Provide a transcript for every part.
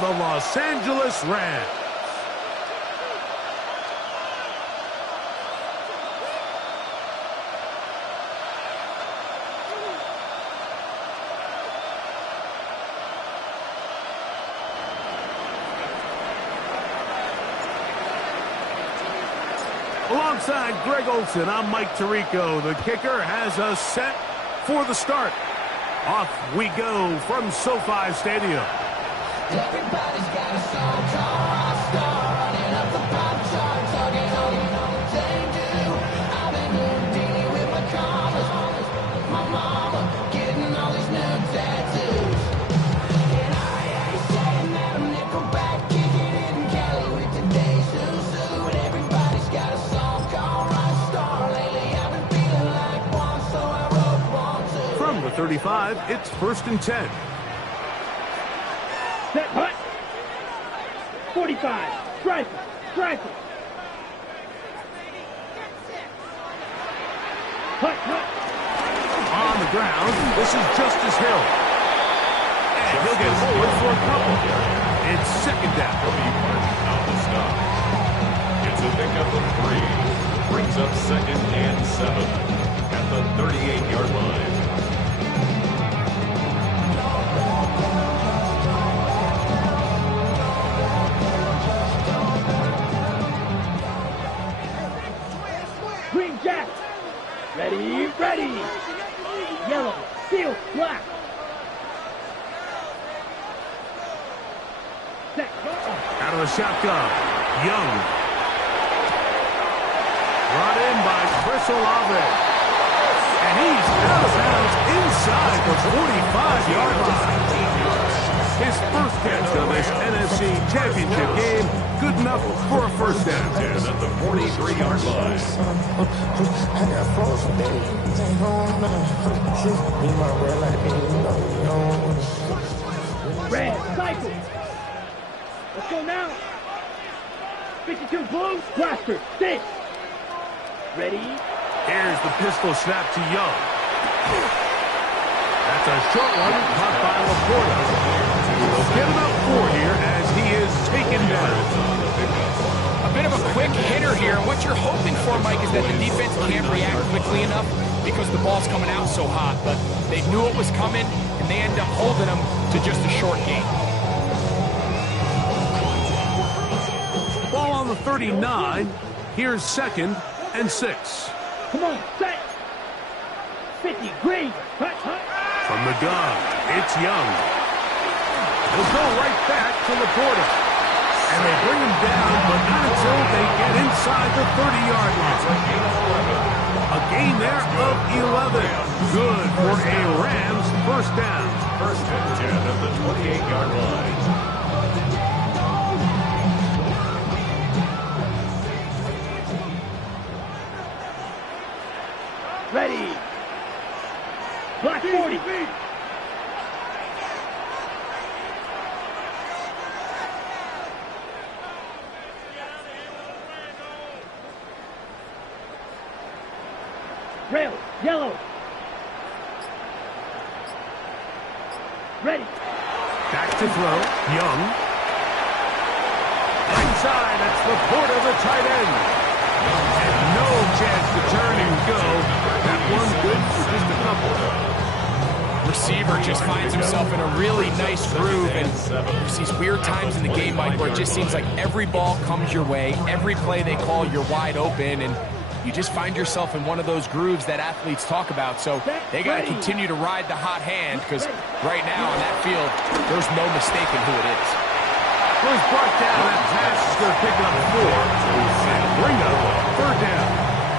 the Los Angeles Rams. Alongside Greg Olson, I'm Mike Tirico. The kicker has us set for the start. Off we go from SoFi Stadium. Everybody's got a song called Rockstar, running up the pop charts, hugging on the same dude. I've been Houdini with my commas, my mama getting all these new tattoos. And I ain't saying that I'm Nickelback, kicking it in Cali with today's Zuzu. And everybody's got a song called Rockstar. Lately I've been feeling like one, so I wrote one too. From the 35, it's 1st and 10. Set, hut. 45. Strike it. Strike it. Hut, hut. On the ground, this is Justice Hill. And he'll get forward for a couple. It's 2nd down. On the stop. It's a pickup of 3. Brings up 2nd and 7 at the 38-yard line. Green Jack. Ready, ready. Yellow, steel, black. Set, go. Out of the shotgun, Young. Brought in by Chris Olave. And he's out of bounds inside the 45-yard line. His first catch of this NFC Championship game. Good enough for a first down. At the 43-yard line. I got frozen days. Ain't home now. Me my red like Red, cycle. Let's go now. 52 blue, blaster, 6. Ready? Here's the pistol snap to Young. That's a short one caught by Laporta. He'll get about 4 here as he is taken down. A bit of a quick hitter here. What you're hoping for, Mike, is that the defense can't react quickly enough because the ball's coming out so hot. But they knew it was coming, and they end up holding them to just a short gain. Ball on the 39. Here's 2nd and 6. Come on, set. 50, green. Hut, hut. From the gun, it's Young. He'll go right back to Laporta. And they bring him down, but not until they get inside the 30-yard line. A gain there of 11. Good for a Rams first down. 1st and 10 at the 28-yard line. Ready. Black 40. Rail, yellow. Ready. Back to throw, Young. Right side, that's Laporta, the tight end. And no chance to turn and go. That one good for just a couple. Receiver just finds himself in a really nice groove, and there's these weird times in the game, Mike, where it just seems like every ball comes your way, every play they call, you're wide open, and you just find yourself in one of those grooves that athletes talk about. So they got to continue to ride the hot hand, because right now on that field, there's no mistaking who it is. Well, he's brought down. That pass is going to pick up 4 and bring up 3rd down.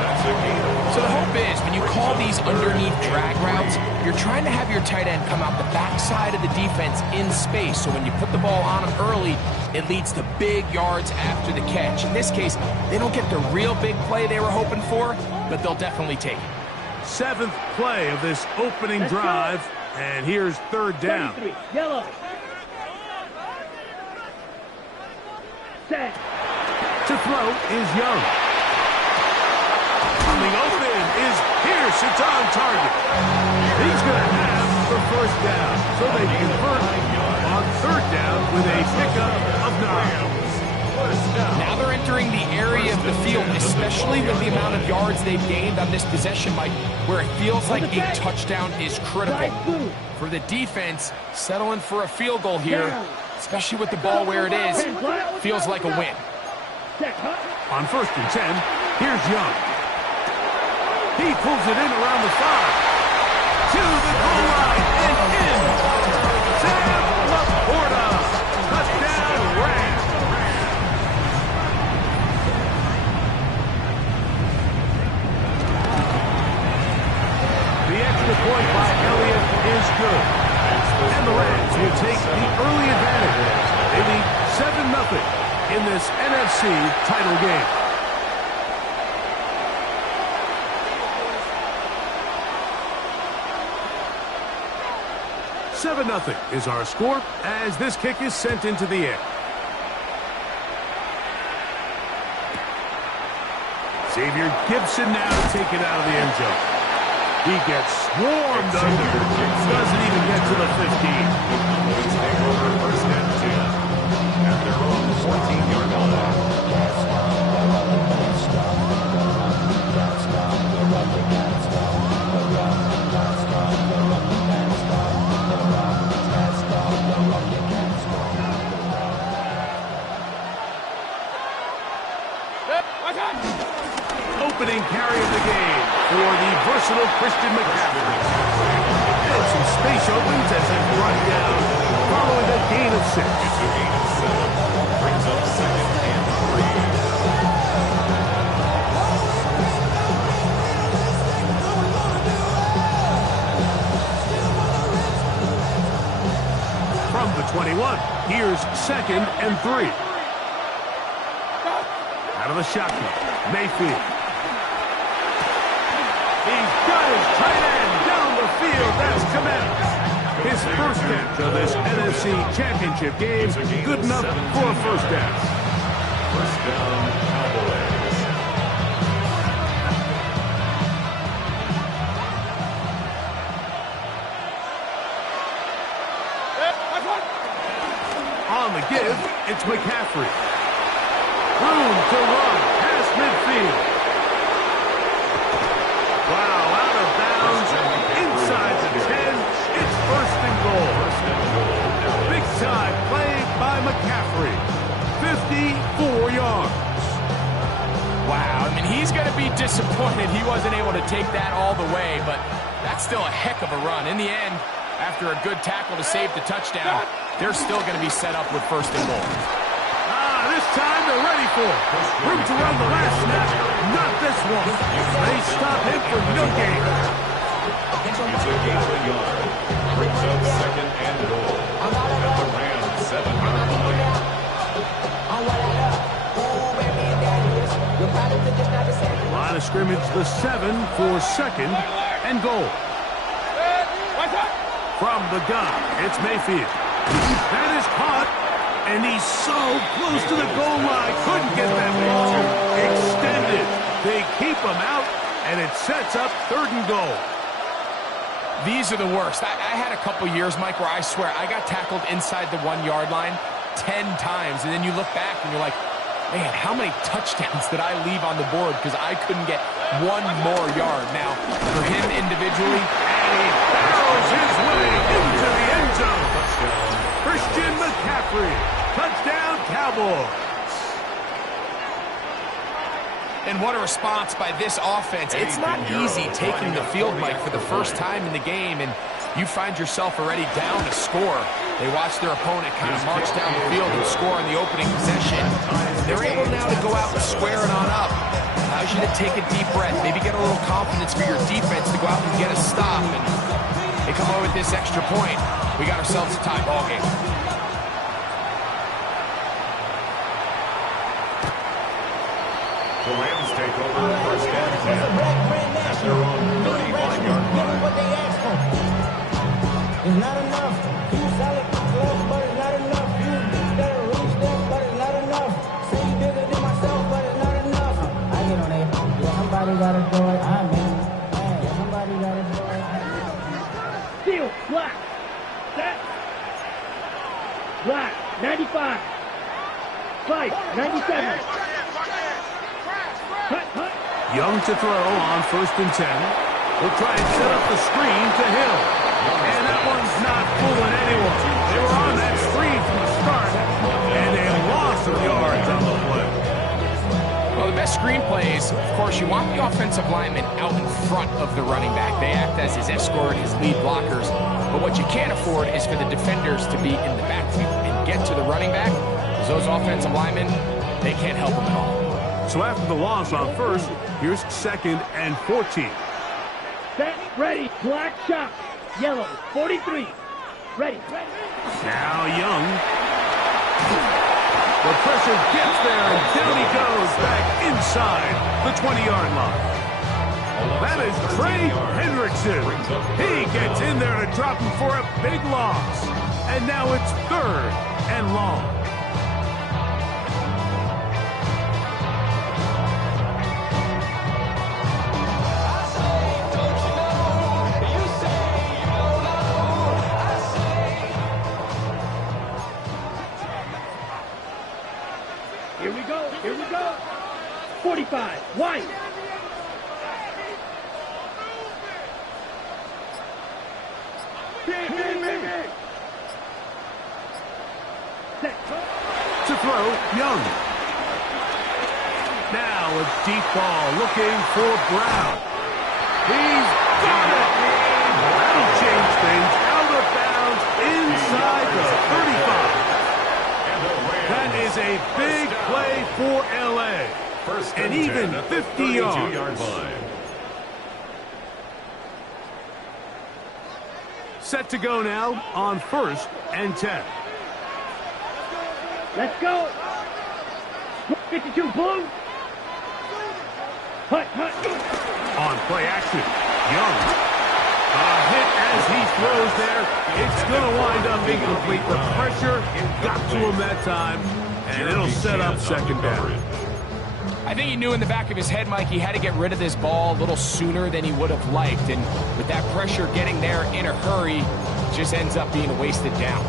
That's a gain. So the hope is, when you call these underneath drag routes, you're trying to have your tight end come out the backside of the defense in space. So when you put the ball on him early, it leads to big yards after the catch. In this case, they don't get the real big play they were hoping for, but they'll definitely take it. 7th play of this opening drive, and here's 3rd down. 33, yellow. Set. To throw is Young. Coming open is Pierce. It's on target. He's going to have the first down. So they convert on 3rd down with a pickup especially with the amount of yards they've gained on this possession, Mike, where it feels like a touchdown is critical. For the defense, settling for a field goal here, especially with the ball where it is, feels like a win. On 1st and 10, here's Young. He pulls it in around the 5. To the goal line and in. Sam Laporta. Touchdown, Rams. The extra point by Elliott is good. And the Rams will take the early advantage. They lead 7-0 in this NFC title game. Nothing is our score as this kick is sent into the air. Xavier Gibson now to take it out of the end zone. He gets swarmed under. Doesn't even get to the 15. First and 10 at their own 14-yard line. Opening carry of the game for the versatile Christian McCaffrey. And some space opens as he's brought down following a gain of 6. It's a gain of 7. Brings up 2nd and 3. From the 21, here's 2nd and 3. Out of the shotgun, Mayfield. He's got his tight end down the field. That's Kmet. His first catch of this NFC Championship game. Good enough for a first down. First down, Cowboys. On the give, it's McCaffrey. Room to run past midfield. Wow, out of bounds, inside the 10, it's 1st and goal. Big time play by McCaffrey, 54 yards. Wow, I mean, he's going to be disappointed he wasn't able to take that all the way, but that's still a heck of a run. In the end, after a good tackle to save the touchdown, they're still going to be set up with 1st and goal. This time they're ready for it. Room to run the last snap. Not this one. They stop him for no gain. It's a gain of a yard. Brings up 2nd and goal. At the Rams 7-yard line. Line of scrimmage, the 7 for 2nd and goal. From the gun, it's Mayfield. That is caught. And he's so close to the goal line. Couldn't get that ball extended. They keep him out, and it sets up 3rd and goal. These are the worst. I had a couple years, Mike, where I swear I got tackled inside the 1-yard line 10 times. And then you look back, and you're like, man, how many touchdowns did I leave on the board because I couldn't get one more yard? Now, for him individually, and he barrels his way into the end zone. Christian McCaffrey. Touchdown, Cowboys. And what a response by this offense. It's not easy taking the field, Mike, for the first time in the game, and you find yourself already down to score. They watch their opponent kind of march down the field and score on the opening possession. They're able now to go out and square it on up. Allows you to take a deep breath, maybe get a little confidence for your defense to go out and get a stop. And they come away with this extra point. We got ourselves a tie ball game. The Rams take over 1st and 10 at their own 35-yard line. It's not enough. You solid close, but it's not enough. You better reach them, but it's not enough. Say you bigger than myself, but it's not enough. I get on it. Yeah, somebody gotta do it. I mean, yeah, somebody gotta do it. Steal, black, set, black, 95, fight, 97. Cut. Young to throw on 1st and 10. Will try and set up the screen to Hill. And that one's not fooling anyone. They were on that screen from the start, and a loss of yards on the play. Well, the best screen plays, of course, you want the offensive lineman out in front of the running back. They act as his escort, his lead blockers. But what you can't afford is for the defenders to be in the backfield and get to the running back, because those offensive linemen, they can't help them at all. So after the loss on 1st, here's 2nd and 14. Set, ready, black shot, yellow, 43. Ready. Now Young. The pressure gets there, and down he goes back inside the 20-yard line. That is Trey Hendrickson. He gets in there to drop him for a big loss. And now it's 3rd and long. Here we go. 45, wide. To throw, Young. Now a deep ball looking for Brown. He's got it. That'll change things. Out of bounds inside the 35. That is a big play for L.A. And even 50 yards. Set to go now on 1st and 10. Let's go. 52 blue. Hut. On play action, Young. A hit as he throws there. It's going to wind up being complete. The pressure got to him that time, and it'll set up 2nd down. I think he knew in the back of his head, Mike, he had to get rid of this ball a little sooner than he would have liked. And with that pressure getting there in a hurry, it just ends up being a wasted down.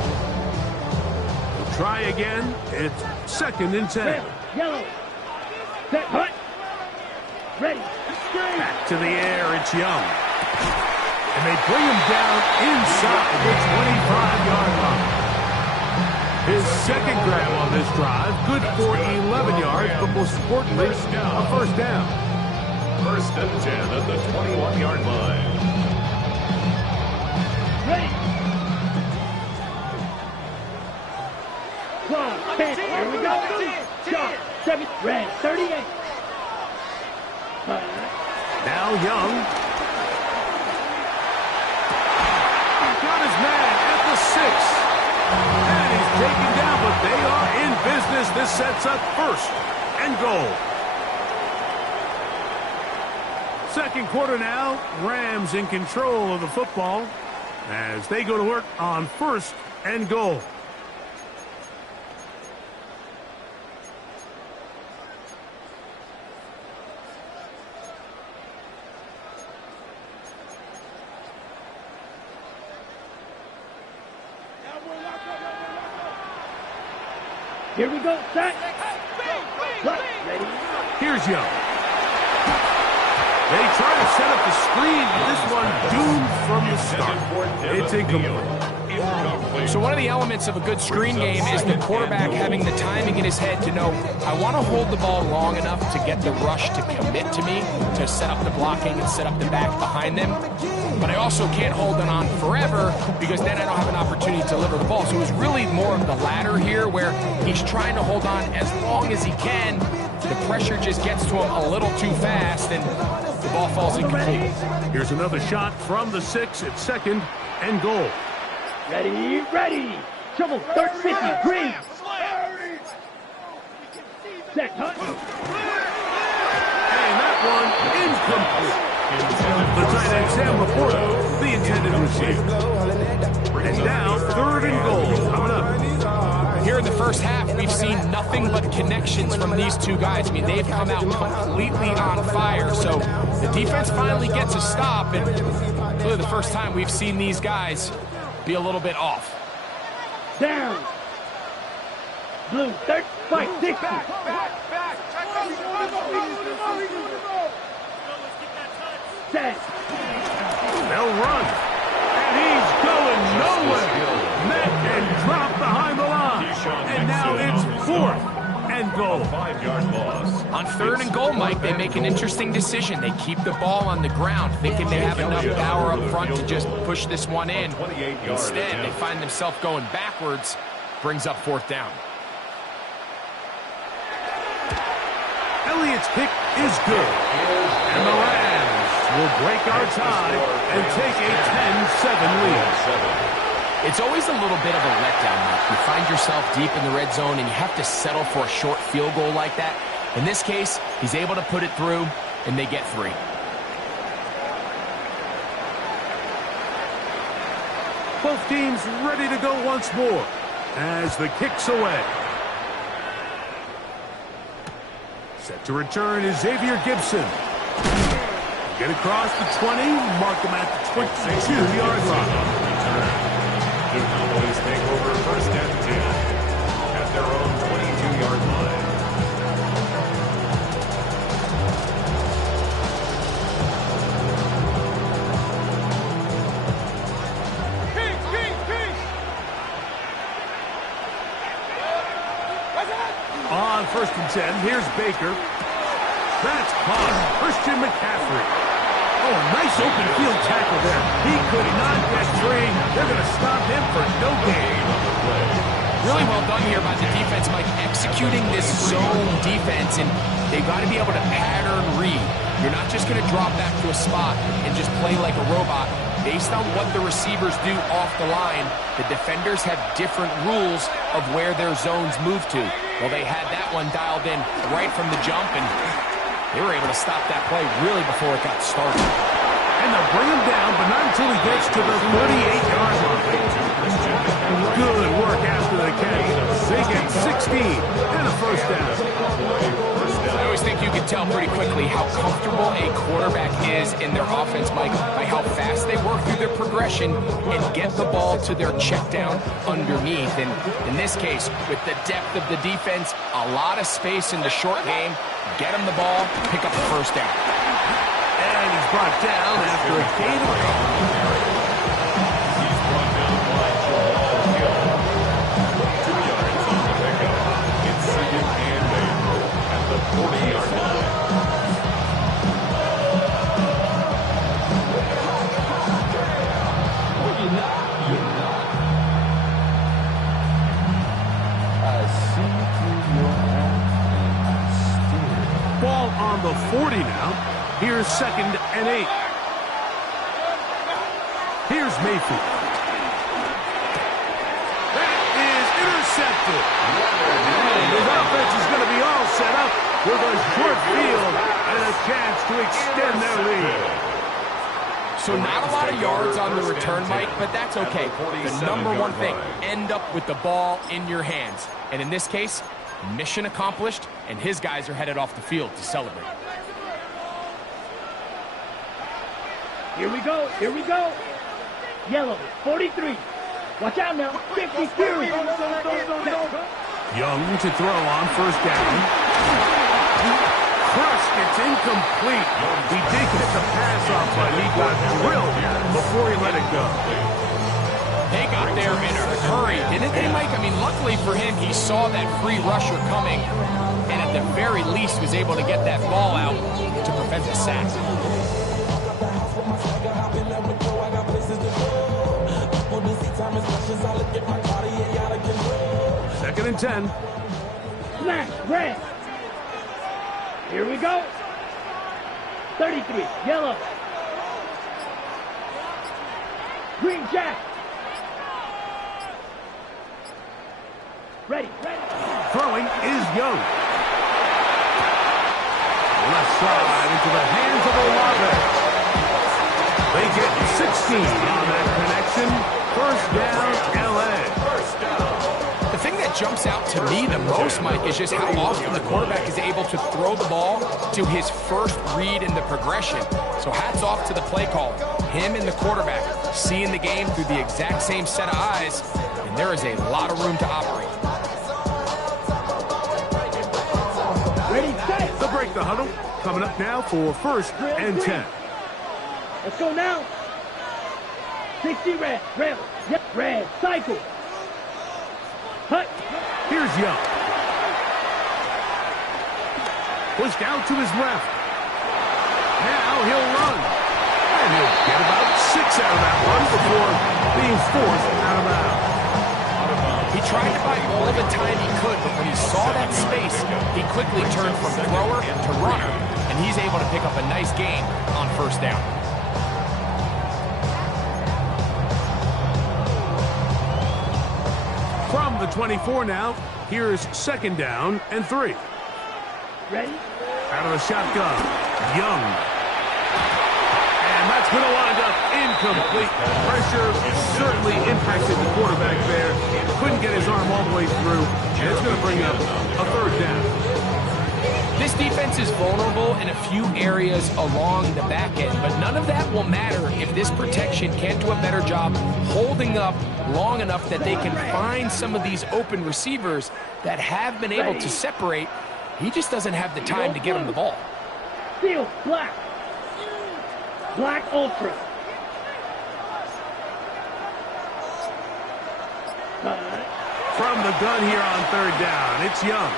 We'll try again. It's 2nd and 10. Red, yellow. Set, hut. Ready. Back to the air, it's Young. And they bring him down inside the 25-yard line. His 2nd grab on this drive, good for 11 yards, but most importantly, a 1st down. 1st and 10 at the 21-yard line. Ready. 12, 10, here we go. Shot, 7, red, 38. Now Young. Got his man at the 6. And he's taken down, but they are in business. This sets up 1st and goal. 2nd quarter now. Rams in control of the football as they go to work on 1st and goal. Here we go, set. Ready. Here's Young. They try to set up the screen, but this one doomed from the start. It's incomplete. So one of the elements of a good screen game is the quarterback having the timing in his head to know, I want to hold the ball long enough to get the rush to commit to me, to set up the blocking and set up the back behind them. But I also can't hold it on forever because then I don't have an opportunity to deliver the ball. So it was really more of the latter here where he's trying to hold on as long as he can. The pressure just gets to him a little too fast and the ball falls incomplete. Here's another shot from the 6 at 2nd and goal. Ready. Trouble, 50, green. Set, hut. And that one incomplete. The tight end Sam Laporta, the intended receiver. And now 3rd and goal coming up. Here in the first half, we've seen nothing but connections from these two guys. I mean, they've come out completely on fire. So the defense finally gets a stop, and really the first time we've seen these guys be a little bit off. Down. Blue, 35, 60. Set. They'll run. And he's going nowhere. Met and dropped behind the line. And now it's 4th and goal. 5-yard loss. On 3rd and goal, Mike, they make an interesting decision. They keep the ball on the ground, thinking they have enough power up front to just push this one in. Instead, they find themselves going backwards. Brings up 4th down. Elliott's kick is good. And the Rams will break our tie and take a 10-7 lead. It's always a little bit of a letdown, Mike. You find yourself deep in the red zone and you have to settle for a short field goal like that. In this case, he's able to put it through, and they get 3. Both teams ready to go once more as the kick's away. Set to return is Xavier Gibson. Get across the 20, mark him at the 22-yard line. The Cowboys take over 1st and 10 at their own 22-yard line. On 1st and 10, here's Baker. That's caught. Christian McCaffrey. Oh, nice open field tackle there. He could not get free. They're going to stop him for no gain. Really well done here by the defense, Mike, executing this zone defense, and they've got to be able to pattern read. You're not just going to drop back to a spot and just play like a robot. Based on what the receivers do off the line, the defenders have different rules of where their zones move to. Well, they had that one dialed in right from the jump, and they were able to stop that play really before it got started. And they'll bring him down, but not until he gets to the 38-yard line. Good work after the catch. They get 16 and a 1st down. I always think you can tell pretty quickly how comfortable a quarterback is in their offense, Mike, by how fast they work through their progression and get the ball to their check down underneath. And in this case, with the depth of the defense, a lot of space in the short game, get him the ball, pick up the 1st down. And he's brought down after a gain of 8. He's brought down by Jamal Hill. 2 yards on the pickup. It's 2nd and 8 at the 40-yard line. Ball on the 40 now. Here's 2nd and 8. Here's Mayfield. That is intercepted. His offense is going to be all set up with a short field and a chance to extend their lead. So not a lot of yards on the return, Mike, but that's okay. The number one thing, end up with the ball in your hands. And in this case, mission accomplished, and his guys are headed off the field to celebrate. Here we go. Here we go. Yellow, 43. Watch out now. 52. Young to throw on 1st down. Crushed. It's incomplete. He did get the pass off, but he got drilled before he let it go. They got there in a hurry, didn't they, Mike? I mean, luckily for him, he saw that free rusher coming, and at the very least was able to get that ball out to prevent the sack. 2nd and 10. Smash, red. Here we go. 33, yellow. Green jack. Ready. Throwing is Young. Left side into the hands of Olave. They get 16 on that connection. 1st down, LA. The thing that jumps out to me the most, Mike, is just how often the quarterback is able to throw the ball to his first read in the progression. So hats off to the play caller. Him and the quarterback seeing the game through the exact same set of eyes, and there is a lot of room to operate. Ready, set. They'll break the huddle. Coming up now for 1st and 10. Let's go now. 60 red. Red. Yep, red. Cycle. Hut. Here's Young. Pushed out to his left. Now he'll run. And he'll get about 6 out of that one before being forced out of bounds. He tried to buy all the time he could, but when he saw that space, he quickly turned from thrower to runner, and he's able to pick up a nice gain on first down. From the 24 now, here's 2nd down and 3. Ready? Out of the shotgun, Young. And that's going to wind up incomplete. Pressure certainly impacted the quarterback there. Couldn't get his arm all the way through. And it's going to bring up a 3rd down. This defense is vulnerable in a few areas along the back end, but none of that will matter if this protection can't do a better job holding up long enough that they can find some of these open receivers that have been able to separate. He just doesn't have the time to get him the ball. Steel, black. Black Ultra. From the gun here on 3rd down, it's Young.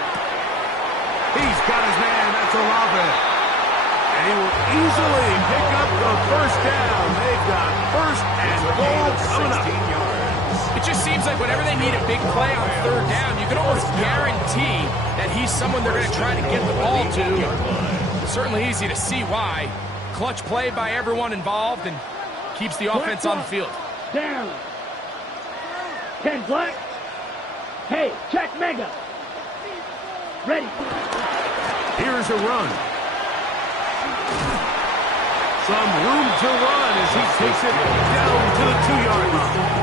He's got his man, that's Olave. And he will easily pick up the 1st down. They've got 1st and goal coming up. It just seems like whenever they need a big play on 3rd down, you can almost guarantee that he's someone they're going to try to get the ball to. It's certainly easy to see why. Clutch play by everyone involved and keeps the offense on the field. Down. 10 black. Hey, check mega. Ready. Here's a run. Some room to run as he takes it down to the 2-yard line.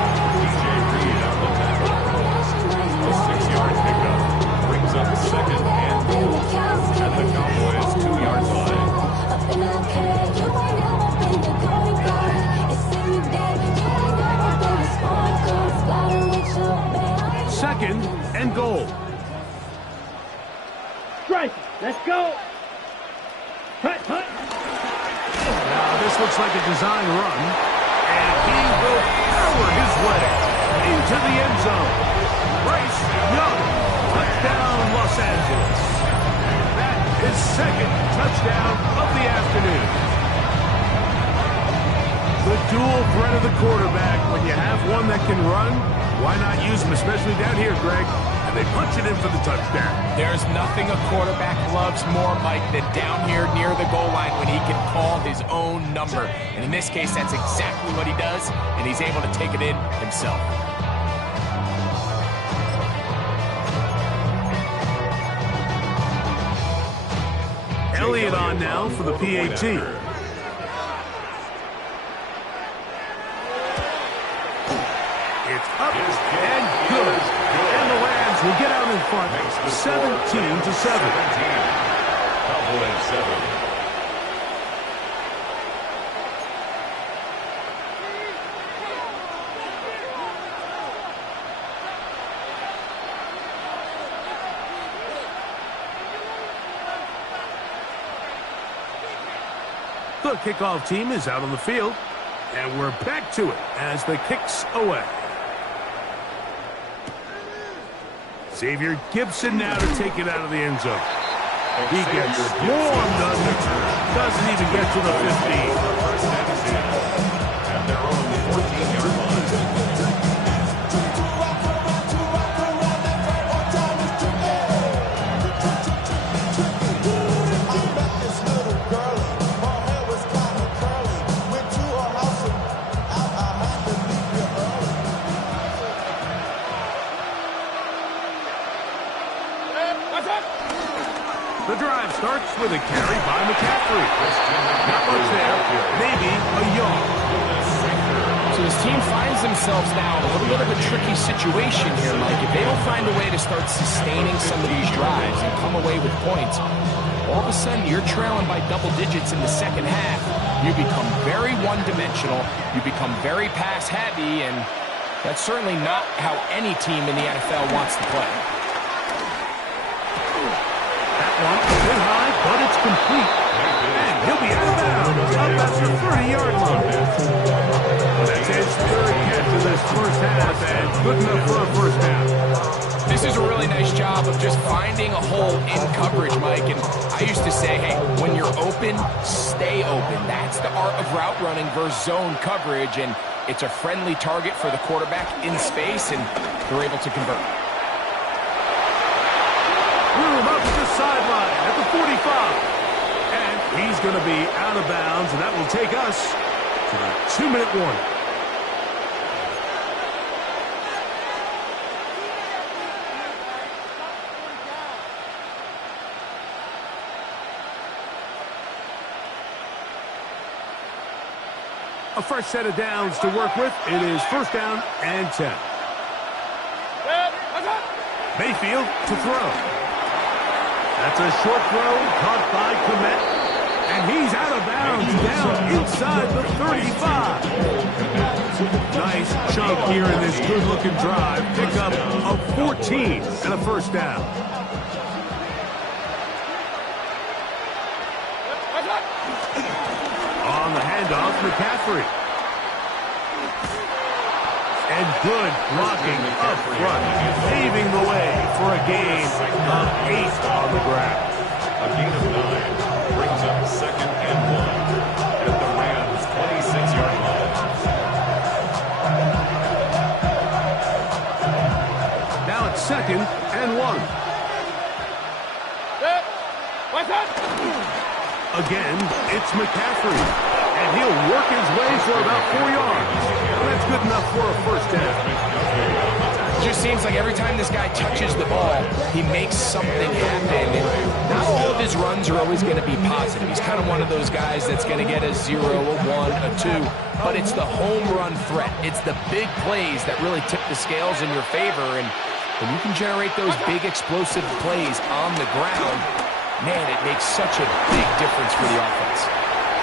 A 6-yard pickup brings up 2nd and goal at the Cowboys' 2-yard line. 2nd and goal. Strike. Let's go. Hut, hut. Now this looks like a design run. And he will power his way into the end zone. Bryce Young. Touchdown, Los Angeles. That is 2nd touchdown of the afternoon. The dual threat of the quarterback. When you have one that can run, why not use him, especially down here, Greg? And they punch it in for the touchdown. There's nothing a quarterback loves more, Mike, than down here near the goal line when he can call his own number. And in this case, that's exactly what he does, and he's able to take it in himself. Elliott on now for the PAT. It's up and good. And the Rams will get out in front, 17-7. Cowboys 7. The kickoff team is out on the field, and we're back to it as the kick's away. Xavier Gibson now to take it out of the end zone. He gets swarmed under. Doesn't even get to the 15. At their own 14-yard line. The drive starts with a carry by McCaffrey. Not much there, maybe a yard. So his team finds themselves now in a little bit of a tricky situation here, Mike. If they don't find a way to start sustaining some of these drives and come away with points, all of a sudden you're trailing by double digits in the second half. You become very one-dimensional. You become very pass-heavy, and that's certainly not how any team in the NFL wants to play. That one a bit high, but it's complete. And He'll be out of bounds up at the 30-yard line. That's his third catch of this first half, and good enough for a first down. This is a really nice job of just finding a hole in coverage, Mike. And I used to say, hey, when you're open, stay open. That's the art of route running versus zone coverage, and it's a friendly target for the quarterback in space, and they're able to convert. Room up to the sideline at the 45. And he's going to be out of bounds, and that will take us to the 2-minute warning. A fresh set of downs to work with. It is first down and 10. Mayfield to throw. That's a short throw caught by Komet. And he's out of bounds down inside the 35. Nice chunk here in this good-looking drive. Pickup of 14 and a first down. On the handoff, McCaffrey. And good blocking up front, paving the way for a gain of 8 on the ground. A gain of 9 brings up 2nd and 1 at the Rams' 26-yard line. Now it's 2nd and 1. Again, it's McCaffrey, and he'll work his way for about 4 yards. That's good enough for a first down. It just seems like every time this guy touches the ball, he makes something happen. And not all of his runs are always going to be positive. He's kind of one of those guys that's going to get a 0, a 1, a 2. But it's the home run threat. It's the big plays that really tip the scales in your favor. And when you can generate those big explosive plays on the ground, man, it makes such a big difference for the offense.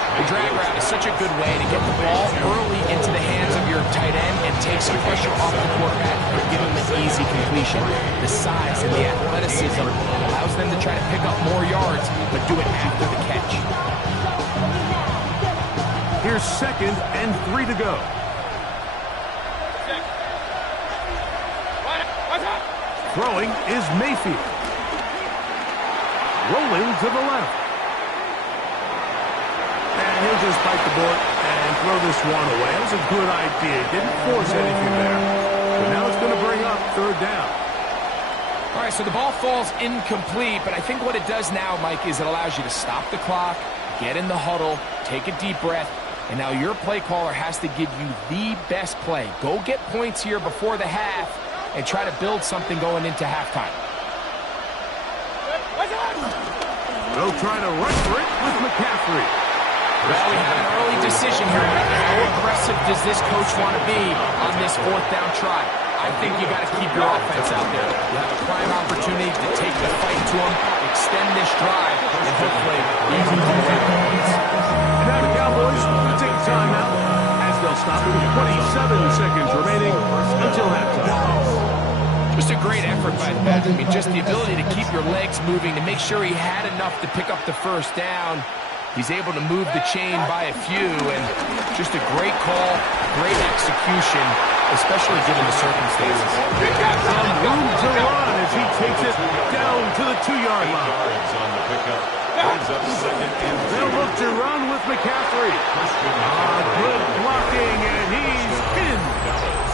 The drag route is such a good way to get the ball early into the hands of your tight end and take some pressure off the quarterback and give him an easy completion. The size and the athleticism allows them to try to pick up more yards, but do it after the catch. Here's 2nd and 3 to go. Throwing is Mayfield. Rolling to the left. And he'll just bite the bullet and throw this one away. That was a good idea. Didn't force anything there. But now it's going to bring up 3rd down. All right, so the ball falls incomplete, but I think what it does now, Mike, is it allows you to stop the clock, get in the huddle, take a deep breath, and now your play caller has to give you the best play. Go get points here before the half and try to build something going into halftime. They'll try to rush for it with McCaffrey. Well, we have an early decision here. How aggressive does this coach want to be on this 4th down try? I think you got to keep your offense out there. You have a prime opportunity to take the fight to them, extend this drive, and hopefully you can come away with points. And now the Cowboys will take a timeout as they'll stop with 27 seconds remaining until halftime. Just a great effort by the back. I mean, just the ability to keep your legs moving, to make sure he had enough to pick up the first down. He's able to move the chain by a few, and just a great call, great execution, especially given the circumstances. Some room to run as he takes it down to the 2-yard line. On the pickup. Brings up 2nd and 2. They'll look to run with McCaffrey. Good blocking, and he's in.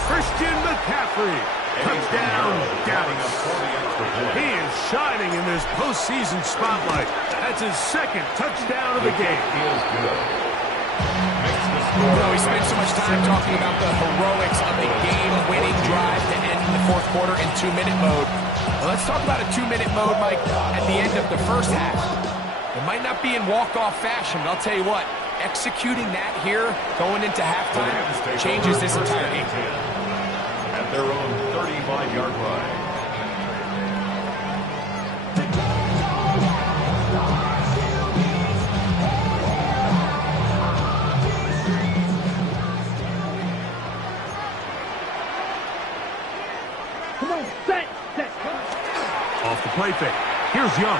Christian McCaffrey. Touchdown, Dallas. He is shining in this postseason spotlight. That's his 2nd touchdown of the game. We spent so much time talking about the heroics of the game-winning drive to end the 4th quarter in 2-minute mode. Well, let's talk about a 2-minute mode, Mike, at the end of the first half. It might not be in walk-off fashion, but I'll tell you what, executing that here going into halftime changes this entire game. At their own 35-yard line. Come on, set. Off the play fake. Here's Young.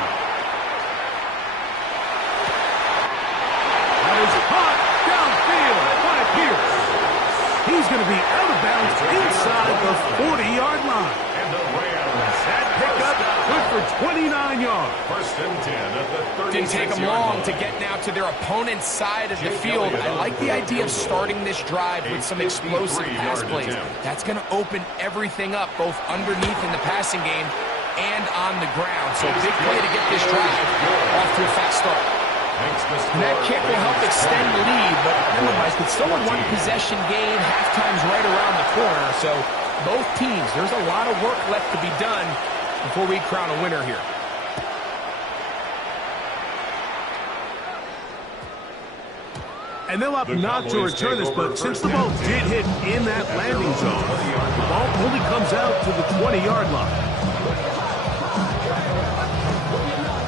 is caught downfield by Pierce. He's going to be out of bounds inside the 40-yard line. And the Rams. That pickup good for 29 yards. First and 10 at the 36-yard line. Didn't take them long to get now to their opponent's side of the field. I like the idea of starting this drive with some explosive pass plays. That's going to open everything up, both underneath in the passing game and on the ground. So a big play to get this drive off to a fast start. And that kick will help extend the lead, but remember, Mike, it's still a one-possession game. Halftime's right around the corner, so both teams, there's a lot of work left to be done before we crown a winner here. And they'll opt not to return this, but since the ball did hit in that landing zone, the ball only comes out to the 20-yard line.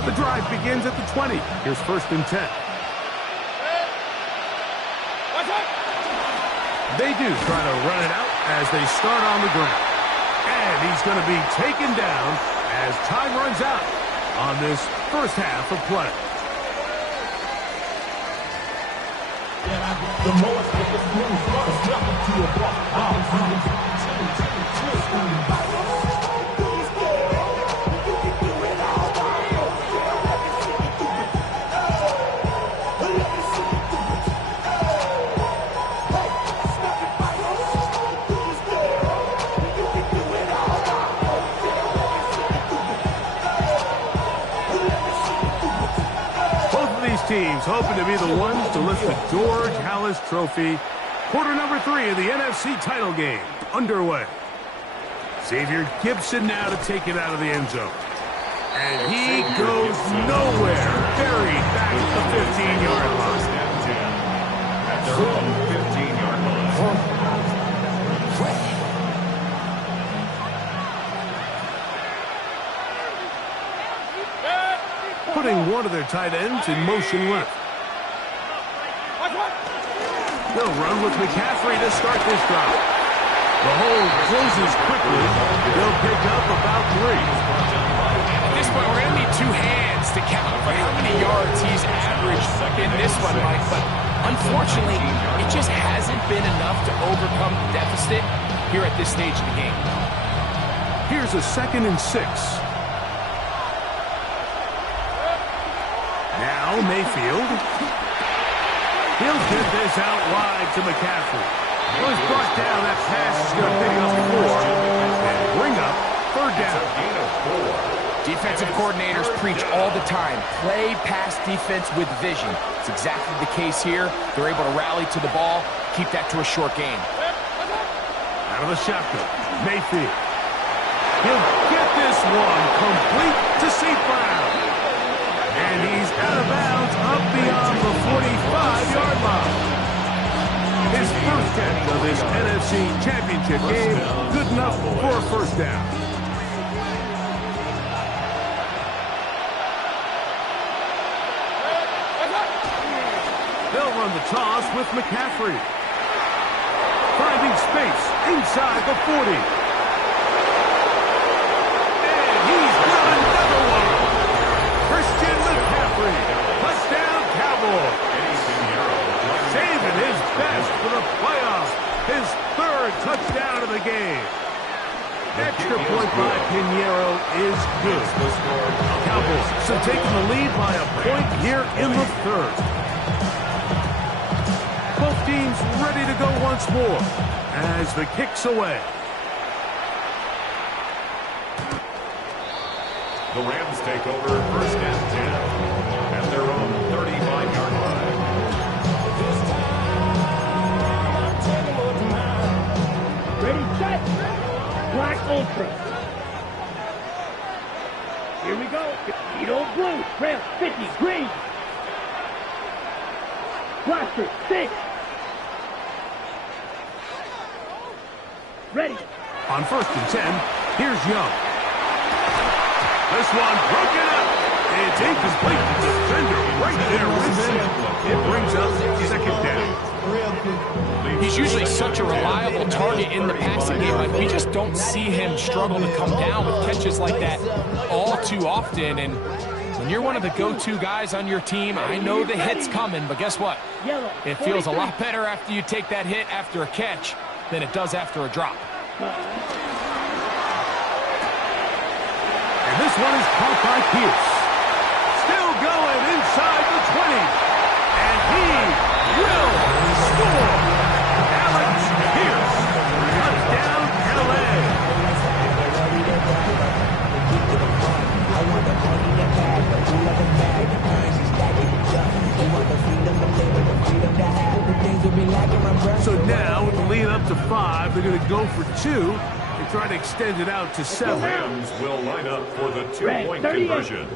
The drive begins at the 20. Here's first and 10. They do try to run it out as they start on the ground. And he's going to be taken down as time runs out on this first half of play. The lowest with the smooth, nothing to a block. Teams hoping to be the ones to lift the George Halas Trophy. Quarter number 3 of the NFC title game underway. Xavier Gibson now to take it out of the end zone. And he goes nowhere. Buried back at the 15-yard line. At their own 15-yard line. Putting one of their tight ends in motion left. They'll run with McCaffrey to start this drive. The hole closes quickly. They'll pick up about 3. At this point, we're going to need 2 hands to count for how many yards he's averaged in this one, Mike. But unfortunately, it just hasn't been enough to overcome the deficit here at this stage of the game. Here's a 2nd and 6. Now Mayfield. He'll get this out wide to McCaffrey. Well, he's brought down. That pass is going to pick up 4 and bring up 3rd down. Defensive coordinators preach all the time. Play pass defense with vision. It's exactly the case here. They're able to rally to the ball, keep that to a short game. Out of the shotgun, Mayfield. He'll get this one complete to St. Brown. And he's out of bounds up beyond the 45-yard line. His first catch of this NFC Championship game, good enough for a first down. They'll run the toss with McCaffrey. Finding space inside the 40. And he's got another one. Christian McCaffrey, touchdown Cowboys. Saving his best for the playoffs. His 3rd touchdown of the game. Extra point by Pinheiro is good. Cowboys have taken the lead by a point here in the 3rd. Both teams ready to go once more as the kick's away. The Rams take over first and 10 at their own 35-yard line. Ready, set. Black Ultra. Here we go. Speedo blue. Rams 50. Green. Blaster 6. Ready. On first and 10, here's Young. This one broken up. It's incomplete. The defender right there with him. It brings up 2nd down. He's usually such a reliable target in the passing game, but we just don't see him struggle to come down with catches like that all too often. And When you're one of the go-to guys on your team, I know the hit's coming, but guess what? It feels a lot better after you take that hit after a catch than it does after a drop. And this one is caught by Pierce. Still going inside the 20. And he will score. Alex Pierce. Touchdown, LA. So now, with the lead up to 5, they're going to go for 2 and try to extend it out to 7. The Rams will line up for the 2-point conversion.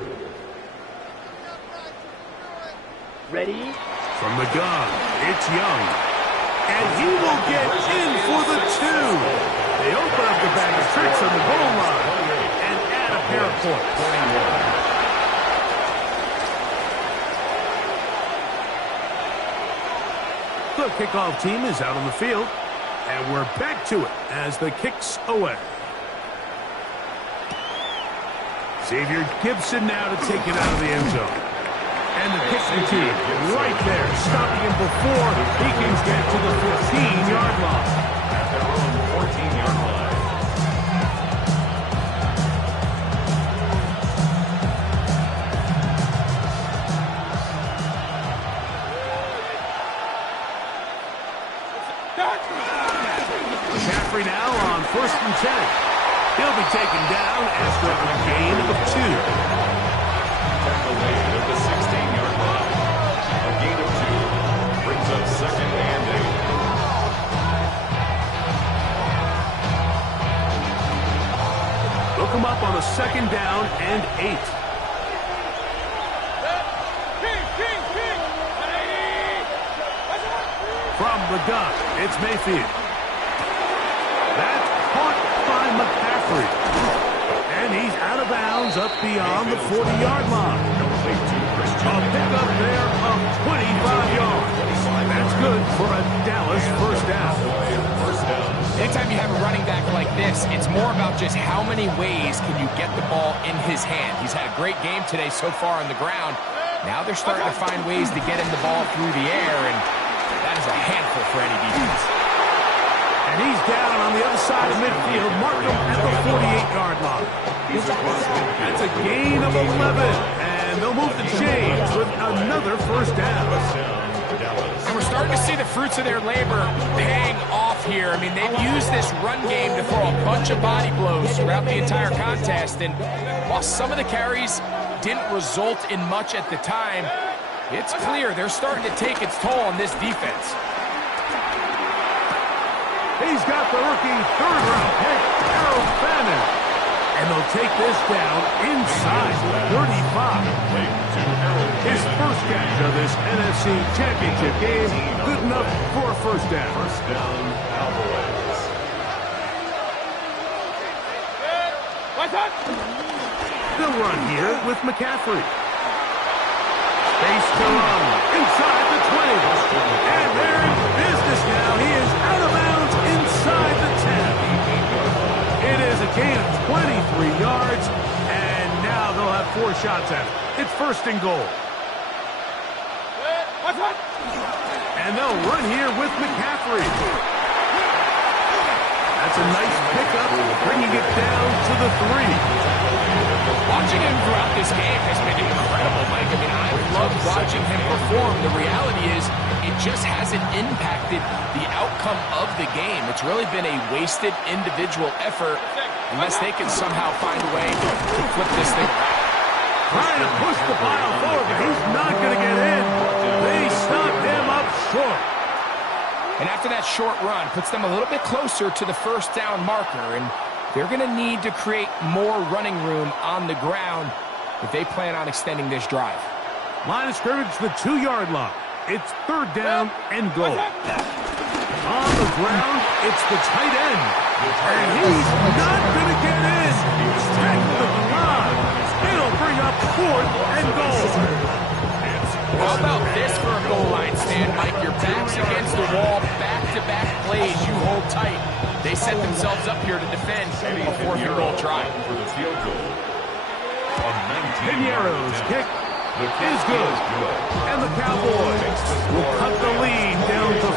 Ready? From the gun, it's Young. And he will get in for the 2. They open up the bag of tricks on the goal line and add a pair of points. The kickoff team is out on the field, and we're back to it as the kick's away. Xavier Gibson now to take it out of the end zone. And the kicking team right there, stopping him before he can get to the 15-yard line. At their own 14-yard line. McCaffrey now on 1st and 10. He'll be taken down after a gain of 2. Tackle made at the 16-yard line. A gain of 2 brings up 2nd and 8. Look him up on a 2nd down and 8. From the gun, it's Mayfield. That's caught by McCaffrey. And he's out of bounds up beyond the 40-yard line. A pickup there of 25 yards. That's good for a Dallas first down. Anytime you have a running back like this, it's more about just how many ways can you get the ball in his hand. He's had a great game today so far on the ground. Now they're starting to find ways to get him the ball through the air, and that is a handful for any defense. And he's down on the other side of midfield. Mark him at the 48-yard line. That's a gain of 11. And they'll move the chains with another first down. And we're starting to see the fruits of their labor paying off here. I mean, they've used this run game to throw a bunch of body blows throughout the entire contest. And while some of the carries didn't result in much at the time, it's clear they're starting to take its toll on this defense. He's got the rookie third-round pick, Harold Fannin. And they'll take this down inside the 35. His first catch of this NFC Championship game, good enough for a first down. First down, Cowboys. They'll run here with McCaffrey. Space to run inside the 20. And they're in business now. He is out of bounds inside the 10. It is a gain of 23 yards, and now they'll have 4 shots at it. It's 1st and goal. And they'll run here with McCaffrey. That's a nice pickup, bringing it down to the 3. Watching him throughout this game has been incredible, Mike. I mean, I've loved watching him perform. The reality is it just hasn't impacted the outcome of the game. It's really been a wasted individual effort unless they can somehow find a way to flip this thing around. Trying to push the pile forward, but he's not going to get in. They stop him up short. And after that short run, puts them a little bit closer to the first down marker, and they're going to need to create more running room on the ground if they plan on extending this drive. Line of scrimmage, the 2-yard line. It's 3rd down and goal. On the ground, it's the tight end. And he's not going to get in. He's tackled at the line. It'll bring up 4th and goal. How about this for a goal line stand, Mike? Your back's against the wall, back-to-back plays, you hold tight. They set themselves up here to defend a 4th and goal try. For the field goal. Pinero's kick is good. And the Cowboys will cut the lead down to 4.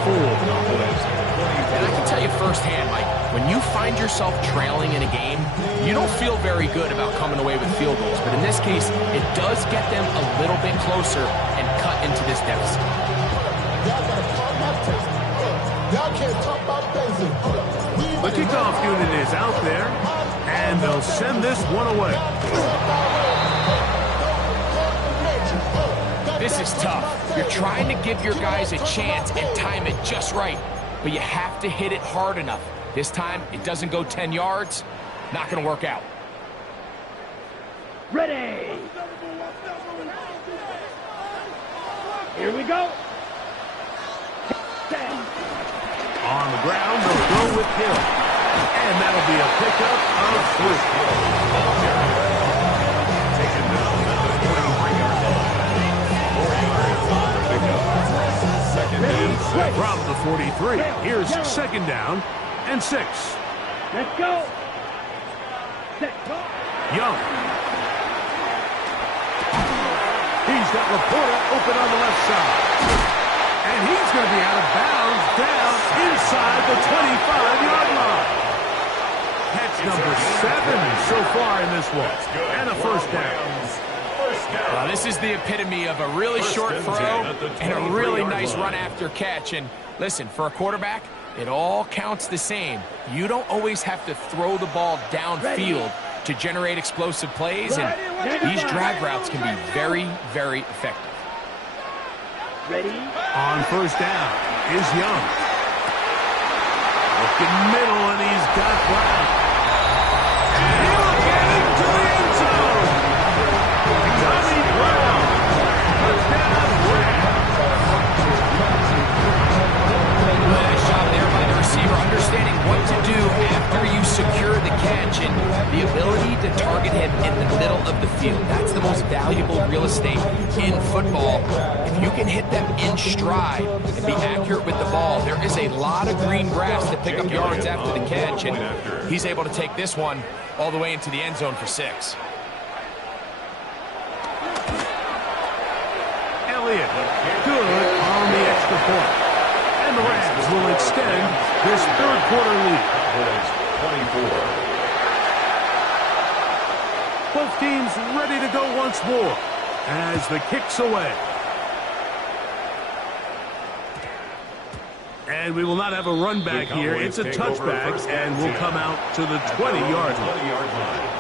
And I can tell you firsthand, Mike, when you find yourself trailing in a game, you don't feel very good about coming away with field goals. But in this case, it does get them a little bit closer and cut into this deficit. The kickoff unit is out there, and they'll send this one away. This is tough. You're trying to give your guys a chance and time it just right, but you have to hit it hard enough. This time, it doesn't go 10 yards. Not going to work out. Ready. Here we go. On the ground, they'll go with Hill. And that'll be a pickup of 3. Taken down at the 43-yard line. 4 yards on the pickup. Second and 6. From the 43, here's second down and 6. Let's go. Set. Young. He's got Laporta open on the left side. And he's going to be out of bounds down inside the 25-yard line. Catch number 7 so far in this one. And a first down. Well, this is the epitome of a really short throw and a really nice run after catch. And listen, for a quarterback, it all counts the same. You don't always have to throw the ball downfield to generate explosive plays, and these drag routes can be very, very effective. Ready. On first down is Young. Looking middle, and he's got Brown. And he'll get into the end zone. Tommy Brown. Touchdown, Rams. Nice job there by the receiver, understanding what to do after you secure the catch and the ability to target him in the middle of the field. That's the most valuable real estate in football. If you can hit them in stride and be accurate with the ball, there is a lot of green grass to pick up yards after the catch, and he's able to take this one all the way into the end zone for 6. Elliott, good on the extra point. And the Rams will extend this third quarter lead. 24. Both teams ready to go once more as the kick's away. And we will not have a run back here. It's a touchback, and we'll come out to the 20-yard line.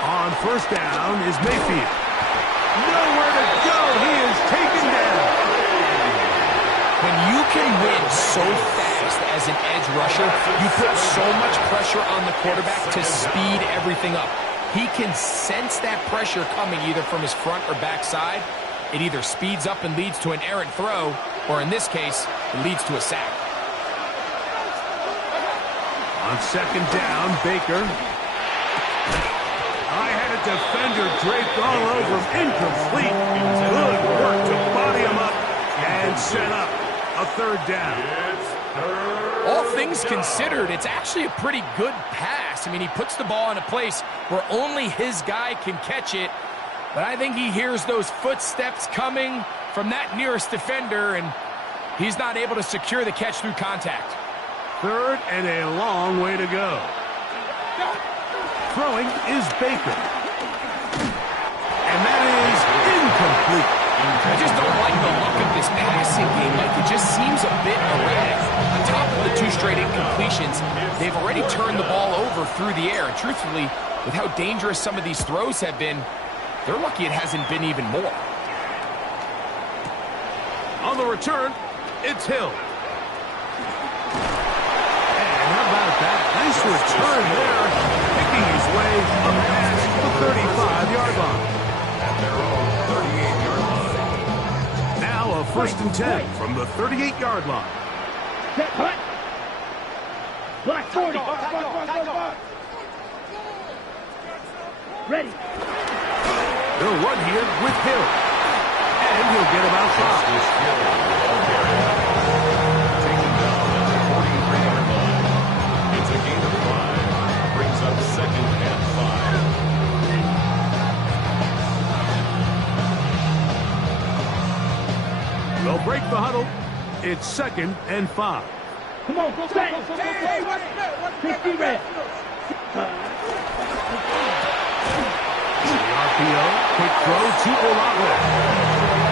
On first down is Mayfield. Nowhere to go. He is taken down. When you can win so fast as an edge rusher, you put so much pressure on the quarterback to speed everything up. He can sense that pressure coming either from his front or back side. It either speeds up and leads to an errant throw, or in this case, it leads to a sack. On second down, Baker. Defender draped all over him. Incomplete. Good work to body him up and set up a third down. All things considered, it's actually a pretty good pass. I mean, he puts the ball in a place where only his guy can catch it. But I think he hears those footsteps coming from that nearest defender, and he's not able to secure the catch through contact. Third and a long way to go. Throwing is Baker. And that is incomplete. I just don't like the look of this passing game. Like, it just seems a bit erratic. On top of the 2 straight incompletions, they've already turned the ball over through the air. And truthfully, with how dangerous some of these throws have been, they're lucky it hasn't been even more. On the return, it's Hill. And how about that? Nice return there. Picking his way up past the 35-yard line. Their own 38-yard line. Now a first and 10 from the 38-yard line. Set. Black 40. Ready. They'll run here with Hill. And he'll get him outside. Taken down at the 43-yard line. It's a gain of 5. Brings up 2nd and 5. They'll break the huddle. It's 2nd and 5. Come on, go back. Hey, what's that? 60 red. The RPO, quick throw to Olave.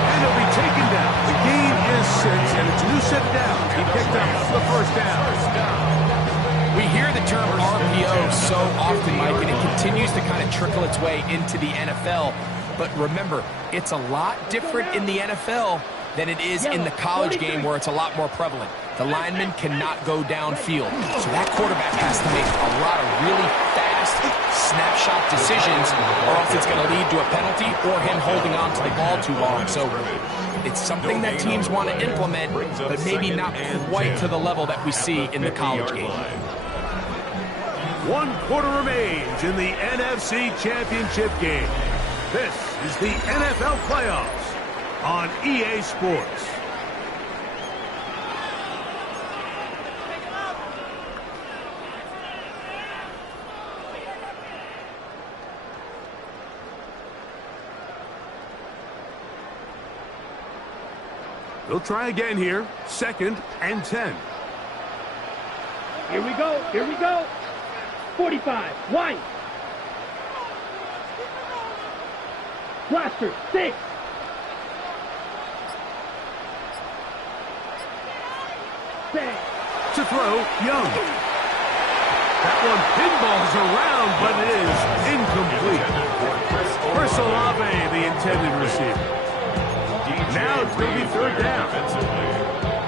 And he'll be taken down. The gain is 6, and it's a new set of downs. He picked up the first down. We hear the term RPO so often, Mike, and it continues to kind of trickle its way into the NFL. But remember, it's a lot different in the NFL than it is in the college game where it's a lot more prevalent. The lineman cannot go downfield. So that quarterback has to make a lot of really fast snapshot decisions, or else it's going to lead to a penalty or him holding on to the ball too long. So it's something that teams want to implement, but maybe not quite to the level that we see in the college game. 1 quarter remains in the NFC Championship game. This is the NFL playoffs on EA Sports. They'll try again here. 2nd and 10. Here we go. Here we go. 45. White. Blaster. 6. To throw, Young. That one pinballs around, but it is incomplete. Chris Olave, the intended receiver. Now it's going to be 3rd down.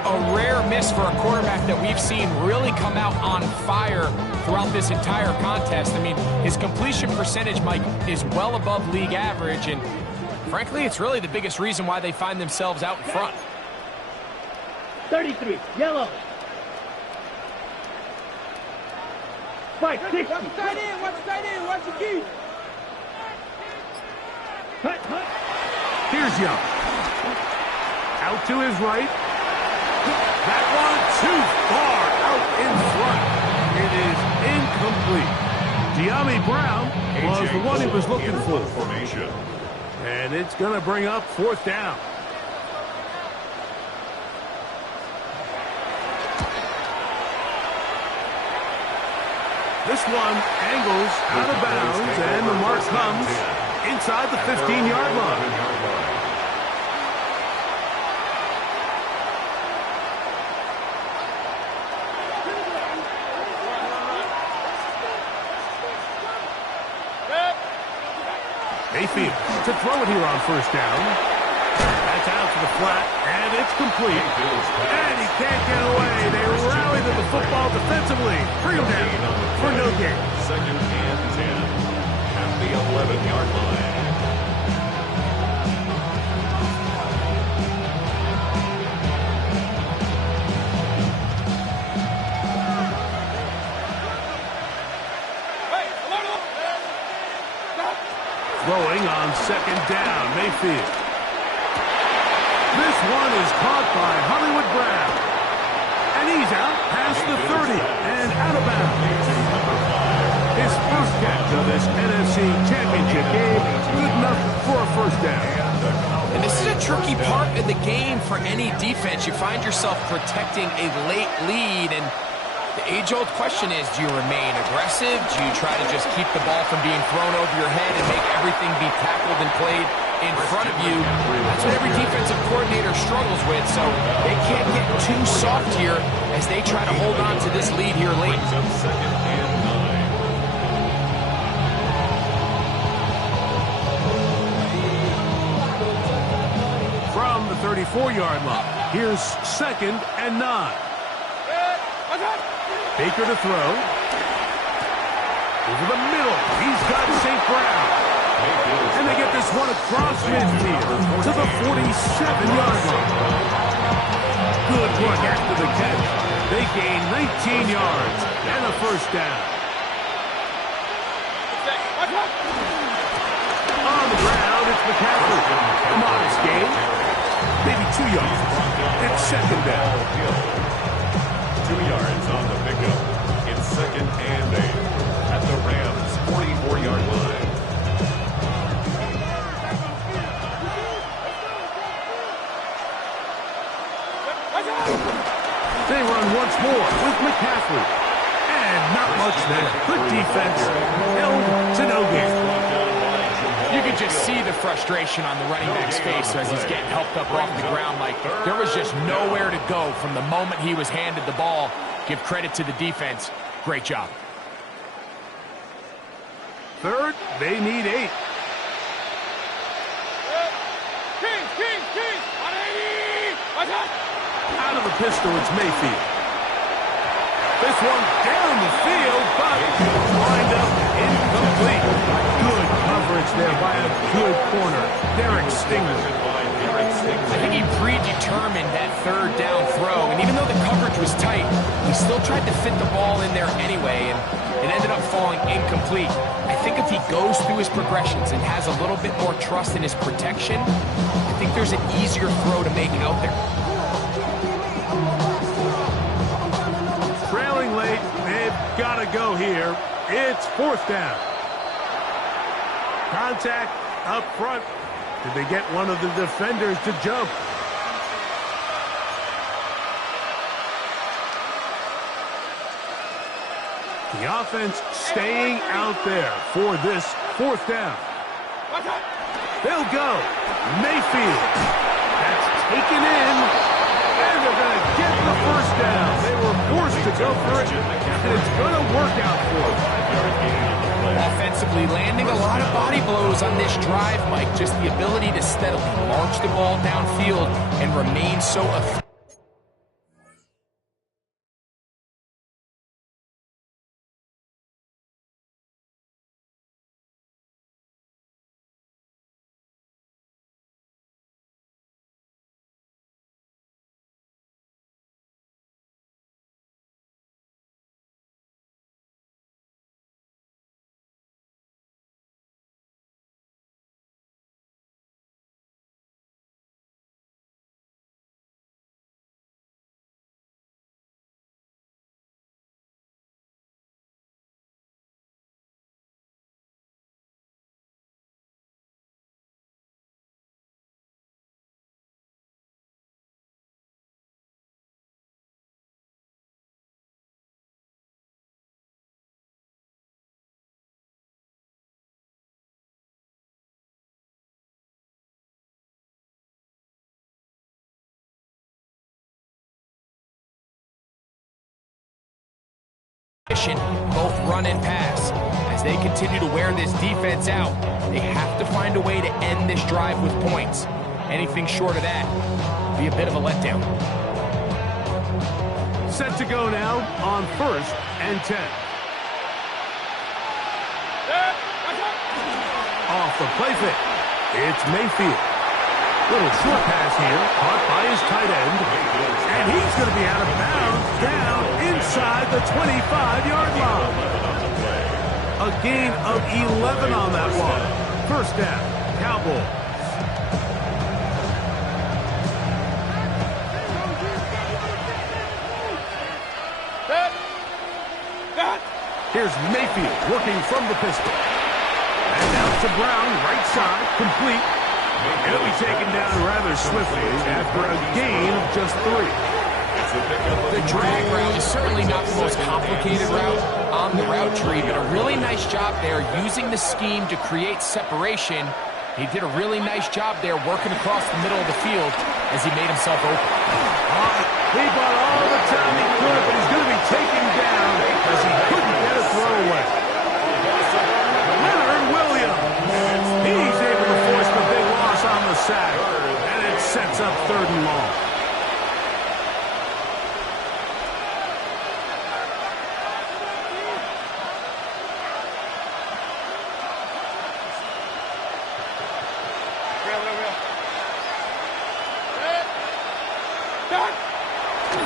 A rare miss for a quarterback that we've seen really come out on fire throughout this entire contest. I mean, his completion percentage, Mike, is well above league average, and frankly, it's really the biggest reason why they find themselves out in front. 33. Yellow. Fight. 60. Watch the tight end. Watch the tight end. Watch the key. Hut. Here's Young. Out to his right. That one too far out in front. It is incomplete. De'Ami Brown was the one he was looking for. And it's going to bring up 4th down. This one angles out of bounds, and the mark comes inside the 15-yard line. Mayfield to throw it here on 1st down. That's out to the flat, and it's complete. And he can't get away. They rally to the football defensively. Bring him down for no gain. 2nd and 10 at the 11-yard line. Throwing on 2nd down, Mayfield. This one is caught by Hollywood Brown. And he's out past the 30 and out of bounds. His first catch of this NFC Championship game, good enough for a 1st down. And this is a tricky part of the game for any defense. You find yourself protecting a late lead, and the age-old question is, do you remain aggressive? Do you try to just keep the ball from being thrown over your head and make everything be tackled and played in front of you? That's what every defensive coordinator struggles with, so they can't get too soft here as they try to hold on to this lead here late. 2nd and 9. From the 34-yard line, here's 2nd and 9. Baker to throw. Over the middle, he's got St. Brown. And they get this one across midfield to the 47-yard line. Good work after the catch. They gain 19 yards and a 1st down. It's McCaffrey. Modest gain. Maybe 2 yards. It's second down. 2 yards on the pickup. It's second and 8 at the Rams' 44-yard line. They run once more with McCaffrey. And not much there. Good defense. Held to no gain. You can just see the frustration on the running back's face as he's getting helped up off the ground. Like, there was just nowhere to go from the moment he was handed the ball. Give credit to the defense. Great job. Third, they need 8. Kings! 180! Watch out! Out of the pistol, it's Mayfield. This one down the field, but lined up incomplete. Good coverage there by a good corner, Derek Stingley. I think he predetermined that third down throw, and even though the coverage was tight, he still tried to fit the ball in there anyway, and it ended up falling incomplete. I think if he goes through his progressions and has a little bit more trust in his protection, I think there's an easier throw to make out there. Trailing late, they've got to go here. It's fourth down. Contact up front. Did they get one of the defenders to jump? The offense staying out there for this fourth down. They'll go. Mayfield. That's taken in. And they're going to get the first down. They were forced to go for it, and it's going to work out for them. Offensively, landing a lot of body blows on this drive, Mike. Just the ability to steadily march the ball downfield and remain so effective. Both run and pass. As they continue to wear this defense out, they have to find a way to end this drive with points. Anything short of that would be a bit of a letdown. Set to go now on 1st and 10. Off the play fake. It's Mayfield. Little short pass here, caught by his tight end. And he's going to be out of bounds down inside the 25-yard line. A gain of 11 on that one. First down, Cowboys. Here's Mayfield working from the pistol. And out to Brown, right side, complete. He'll be taken down rather swiftly after a gain of just 3. The drag route is certainly not the most complicated route on the route tree, but a really nice job there using the scheme to create separation. He did a really nice job there working across the middle of the field as he made himself open. He bought all the time he could, but he's going to be taken down as he couldn't get a throwaway. Leonard Williams. He's able to force the big loss on the sack, and it sets up 3rd and long.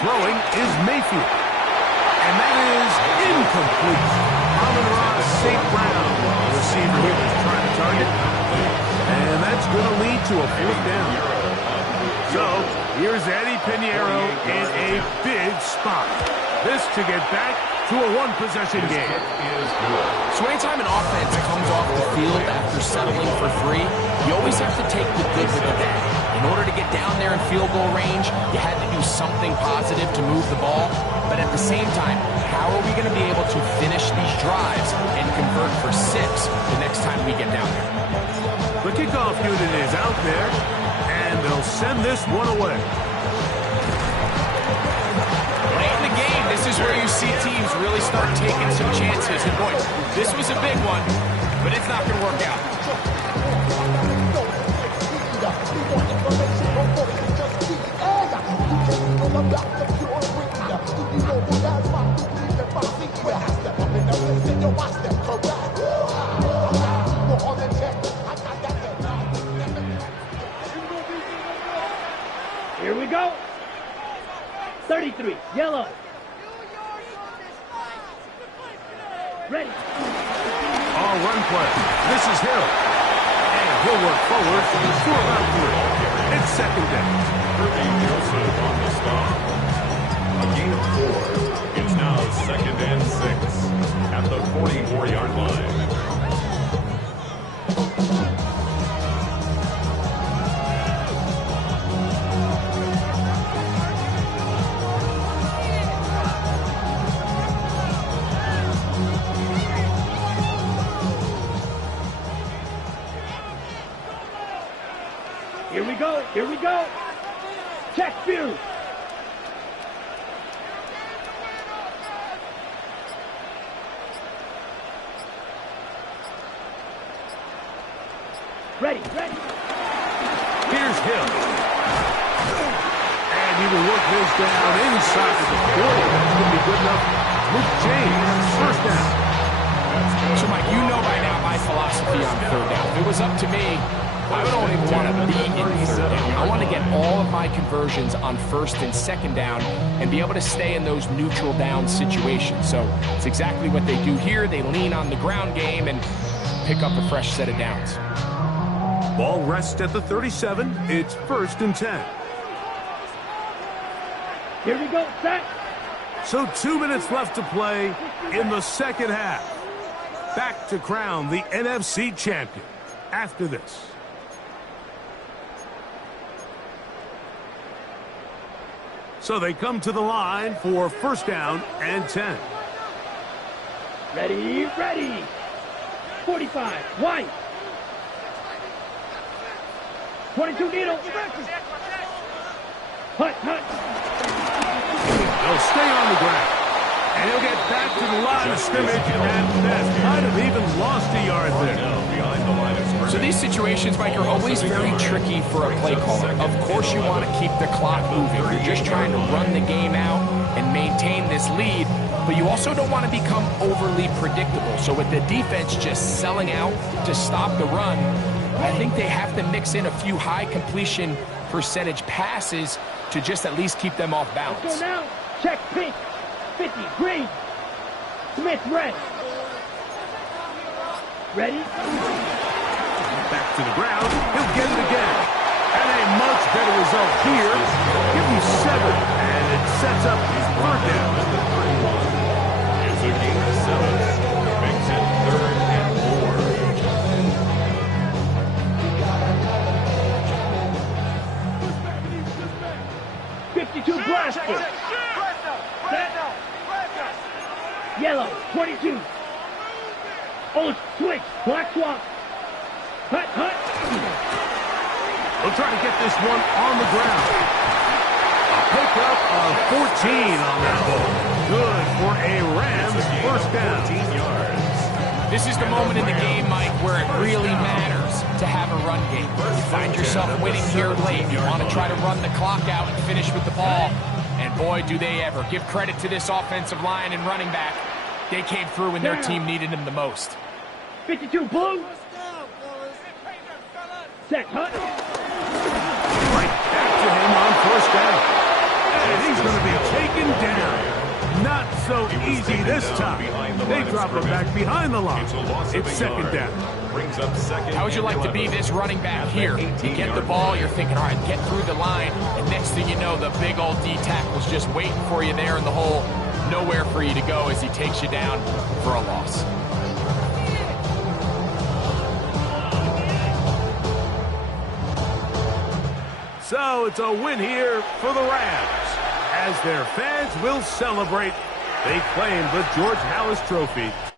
Throwing is Mayfield. And that is incomplete. Amon-Ra St. Brown, the receiver he was trying to target. And that's it's going to lead to a fourth down. So here's Eddie Pinheiro in a big spot. This to get back to a one-possession game. So anytime an offense comes off the field after settling for 3, you always have to take the good with the bad. In order to get down there in field goal range, you had to do something positive to move the ball. But at the same time, how are we going to be able to finish these drives and convert for 6 the next time we get down there? The kickoff unit is out there, and they'll send this one away. Late in the game, this is where you see teams really start taking some chances. And boy, this was a big one, but it's not going to work out. Here we go. 33, yellow. Ready. All run play. This is Hill. And he'll work forward for about 3. It's second down. Kirby Joseph on the stop. A gain of 4. It's now 2nd and 6 at the 44-yard line. Here we go. Check view. Ready. Here's Hill. And he will work this down inside of the 40. That's going to be good enough. Luke James, first down. So, Mike, you know by now my philosophy on 3rd down. If it was up to me, I don't even want to be in 3rd down. I want to get all of my conversions on 1st and 2nd down and be able to stay in those neutral down situations. So it's exactly what they do here. They lean on the ground game and pick up a fresh set of downs. Ball rests at the 37. It's 1st and 10. Here we go, set. So 2 minutes left to play in the second half. Back to crown the NFC champion after this. So they come to the line for 1st down and 10. Ready. 45, white. 22 needle. Hut. They'll stay on the ground. And he'll get back to the line of scrimmage, and that might have even lost a yard there. Behind the line of scrimmage. So these situations, Mike, are always very tricky for a play caller. Of course you want to keep the clock moving. You're just trying to run the game out and maintain this lead, but you also don't want to become overly predictable. So with the defense just selling out to stop the run, I think they have to mix in a few high completion percentage passes to just at least keep them off balance. Let's go now. Check pink. 50, green. Smith, red. Ready? Back to the ground. He'll get it again. And a much better result here. Give him 7, and it sets up his 3rd down. It's a gain of 7. Makes it 3rd and 4. 52 blaster. Set. Yellow, 22. Oh, switch, black swamp. Hut. They'll try to get this one on the ground. A pickup of 14 on that ball. Good for a Rams 1st down. 14 yards. This is the moment in the game, Mike, where it really matters to have a run game. You find yourself winning here late. You want to try to run the clock out and finish with the ball. And boy, do they ever. Give credit to this offensive line and running back. They came through when their team needed them the most. 52 blue. Set, Hut. Right back to him on 1st down. And he's going to be taken down. Not so easy this time. They drop him back behind the line. It's second down. Brings up second. How would you like to be this running back here? You get the ball, you're thinking, all right, get through the line, and next thing you know, the big old D tackle's just waiting for you there in the hole. Nowhere for you to go as he takes you down for a loss. So it's a win here for the Rams, as their fans will celebrate. They claim the George Halas Trophy.